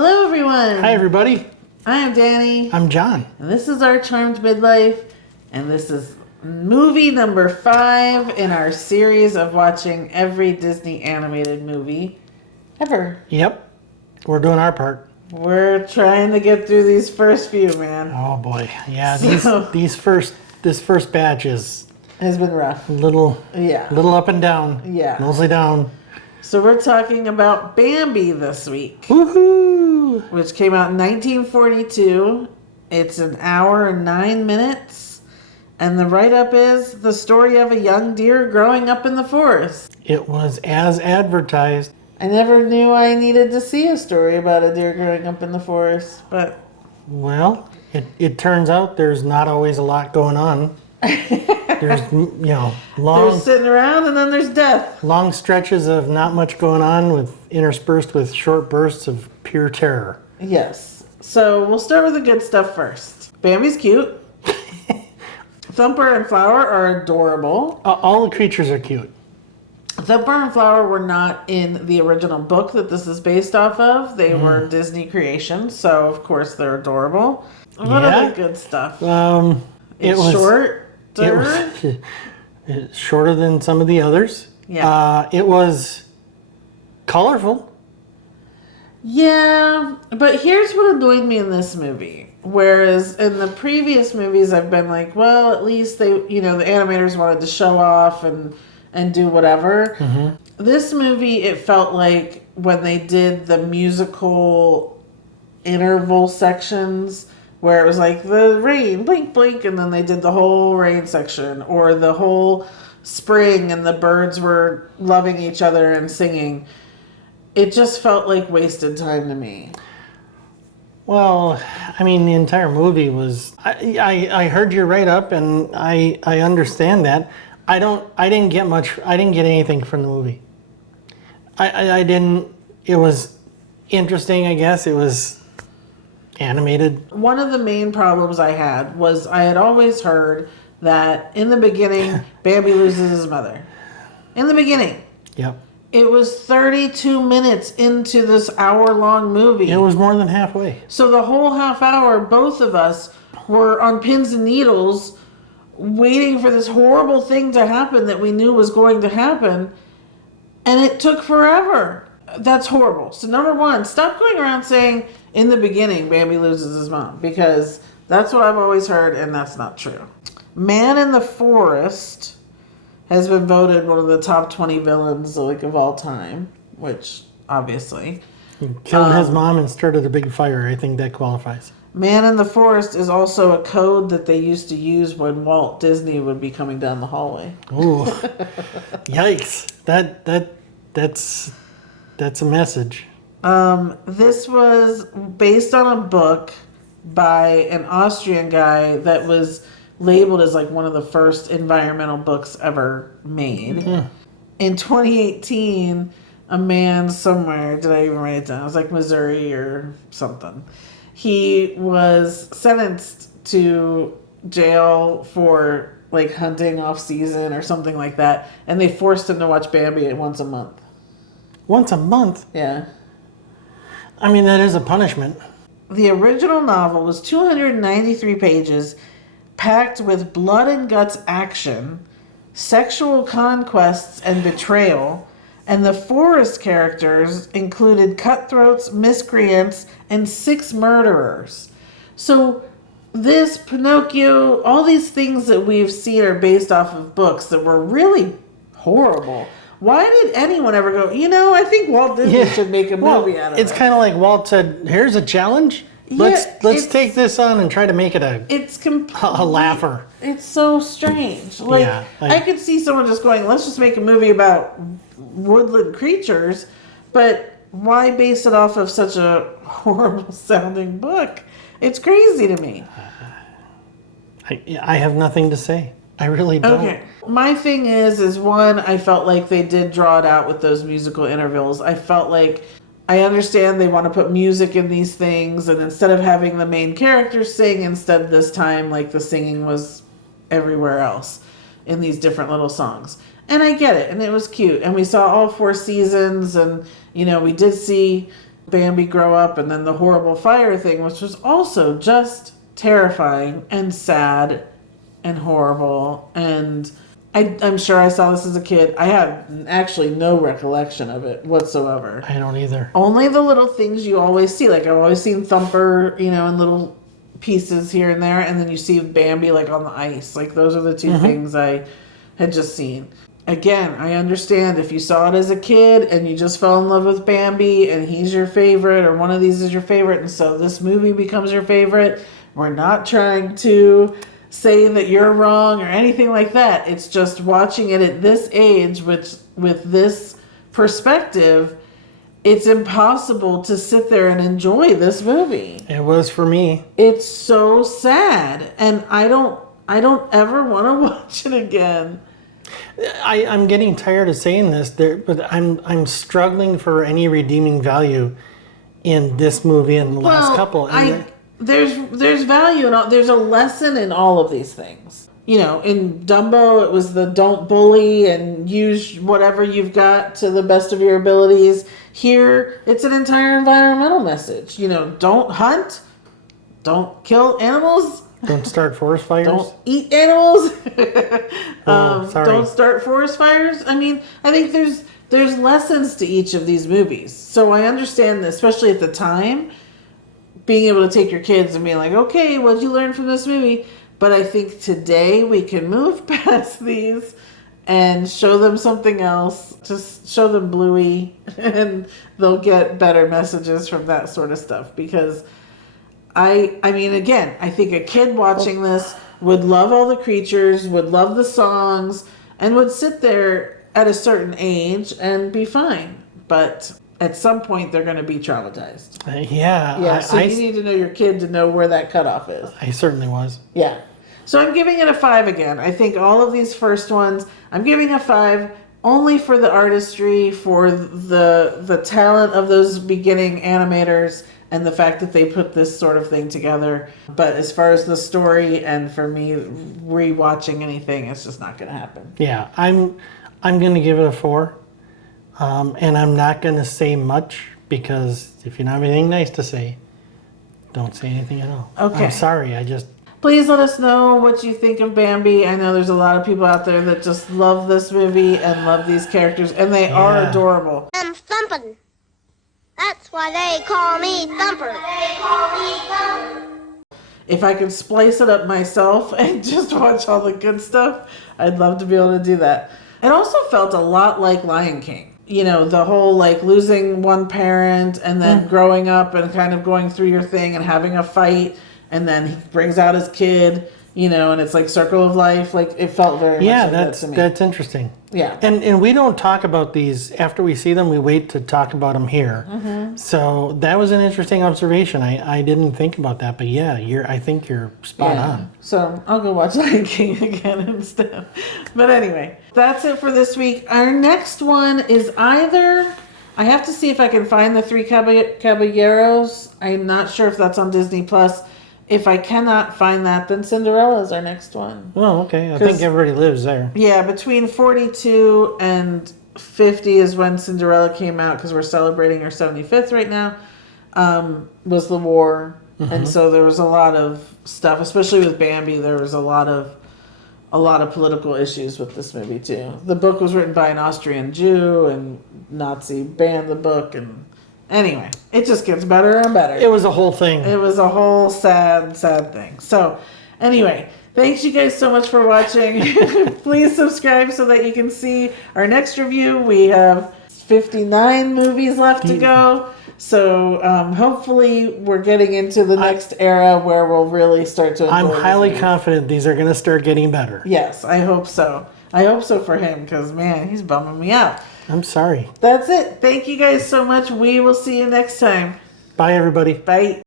Hello, everyone. Hi, everybody. I am Danny. I'm John. And this is our Charmed Midlife. And this is movie number 5 in our series of watching every Disney animated movie ever. Yep. We're doing our part. We're trying to get through these first few, man. Oh, boy. Yeah, So- this first batch is Has been rough. a little up and down. Yeah. Mostly down. So we're talking about Bambi this week, Woohoo! which came out in 1942. It's an hour and 9 minutes. And the write-up is the story of a young deer growing up in the forest. It was as advertised. I never knew I needed to see a story about a deer growing up in the forest, but... Well, it turns out there's not always a lot going on. There's, There's sitting around and then there's death. long stretches of not much going on interspersed with short bursts of pure terror. Yes. So we'll start with the good stuff first. Bambi's cute. Thumper and Flower are adorable. All the creatures are cute. Thumper and Flower were not in the original book that this is based off of. They were Disney creations, so of course they're adorable. What other good stuff? It's short. It's shorter than some of the others. Yeah. It was colorful. Yeah, but here's what annoyed me in this movie. Whereas in the previous movies, I've been like, well, at least they, the animators wanted to show off and do whatever. Mm-hmm. This movie, it felt like when they did the musical interval sections, where it was like the rain, blink, blink, and then they did the whole rain section, or the whole spring and the birds were loving each other and singing. It just felt like wasted time to me. Well, I mean, the entire movie was... I heard your write-up, and I understand that. I didn't get anything from the movie. I didn't... It was interesting, I guess. It was animated. One of the main problems I had was I had always heard that in the beginning, Bambi loses his mother. In the beginning. Yep. It was 32 minutes into this hour-long movie. It was more than halfway. So the whole half hour, both of us were on pins and needles waiting for this horrible thing to happen that we knew was going to happen. And it took forever. That's horrible. So number one, stop going around saying, in the beginning, Bambi loses his mom. Because that's what I've always heard, and that's not true. Man in the Forest has been voted one of the top 20 villains of all time. Which, obviously. He killed his mom and started a big fire. I think that qualifies. Man in the Forest is also a code that they used to use when Walt Disney would be coming down the hallway. Ooh. Yikes. That's a message. This was based on a book by an Austrian guy that was labeled as one of the first environmental books ever made. Mm-hmm. In 2018, a man somewhere, did I even write it down? It was like Missouri or something. He was sentenced to jail for hunting off season or something like that, and they forced him to watch Bambi once a month. Once a month? Yeah. I mean, that is a punishment. The original novel was 293 pages, packed with blood and guts action, sexual conquests and betrayal, and the forest characters included cutthroats, miscreants, and 6 murderers. So this, Pinocchio, all these things that we've seen are based off of books that were really horrible. Why did anyone ever go, I think Walt Disney should make a movie out of it? It's kind of like Walt said, here's a challenge. Let's take this on and try to make it a laugher. It's so strange. I could see someone just going, let's just make a movie about woodland creatures, but why base it off of such a horrible sounding book? It's crazy to me. I have nothing to say. I really don't. Okay. My thing is one, I felt like they did draw it out with those musical intervals. I felt like I understand they want to put music in these things, and instead of having the main characters sing, instead this time, the singing was everywhere else in these different little songs. And I get it, and it was cute. And we saw all 4 seasons, and, we did see Bambi grow up, and then the horrible fire thing, which was also just terrifying and sad and horrible. And I'm sure I saw this as a kid. I have actually no recollection of it whatsoever. I don't either. Only the little things you always see. Like, I've always seen Thumper, in little pieces here and there, and then you see Bambi, like, on the ice. Like, those are the two things I had just seen. Again, I understand if you saw it as a kid and you just fell in love with Bambi and he's your favorite, or one of these is your favorite, and so this movie becomes your favorite. We're not trying to say that you're wrong or anything like that. It's just watching it at this age with this perspective, it's impossible to sit there and enjoy this movie. It was for me. It's so sad, and I don't ever want to watch it again. I'm getting tired of saying this, but I'm struggling for any redeeming value in this movie and the last couple. There's value in all. There's a lesson in all of these things. In Dumbo, it was the don't bully and use whatever you've got to the best of your abilities. Here, it's an entire environmental message. Don't hunt, don't kill animals. Don't start forest fires. Don't eat animals. Sorry. Don't start forest fires. I mean, I think there's lessons to each of these movies. So I understand that, especially at the time, being able to take your kids and being like, okay, what'd you learn from this movie? But I think today we can move past these and show them something else. Just show them Bluey, and they'll get better messages from that sort of stuff. Because I mean, again, I think a kid watching this would love all the creatures, would love the songs, and would sit there at a certain age and be fine. But at some point, they're going to be traumatized. Yeah. So you need to know your kid to know where that cutoff is. I certainly was. Yeah. So I'm giving it a 5 again. I think all of these first ones, I'm giving a 5 only for the artistry, for the talent of those beginning animators, and the fact that they put this sort of thing together. But as far as the story, and for me rewatching anything, it's just not going to happen. Yeah, I'm going to give it a 4. And I'm not going to say much, because if you don't have anything nice to say, don't say anything at all. Okay. I'm sorry, Please let us know what you think of Bambi. I know there's a lot of people out there that just love this movie and love these characters, and they are adorable. I'm thumping. That's why they call me Thumper. If I could splice it up myself and just watch all the good stuff, I'd love to be able to do that. It also felt a lot like Lion King. The whole like losing one parent and then growing up and kind of going through your thing and having a fight, and then he brings out his kid, and it's like circle of life. Like, it felt very much like that to me. That's interesting. Yeah. And we don't talk about these after we see them. We wait to talk about them here. Mm-hmm. So that was an interesting observation. I didn't think about that, but yeah, I think you're spot on. So I'll go watch Lion King again instead. But anyway, that's it for this week. Our next one is I have to see if I can find the Three Caballeros. I'm not sure if that's on Disney Plus. If I cannot find that, then Cinderella is our next one. Oh, okay. I think everybody lives there. Yeah, between 42 and 50 is when Cinderella came out, because we're celebrating our 75th right now, was the war. Mm-hmm. And so there was a lot of stuff, especially with Bambi. There was a lot of political issues with this movie, too. The book was written by an Austrian Jew, and Nazi banned the book, and anyway, it just gets better and better. It was a whole thing. It was a whole sad thing. So, anyway, thanks you guys so much for watching. Please subscribe so that you can see our next review. We have 59 movies left to go. So, hopefully we're getting into the next era where we'll really start to enjoy I'm highly confident these are going to start getting better. Yes, I hope so. I hope so for him, because, man, he's bumming me out. I'm sorry. That's it. Thank you guys so much. We will see you next time. Bye, everybody. Bye.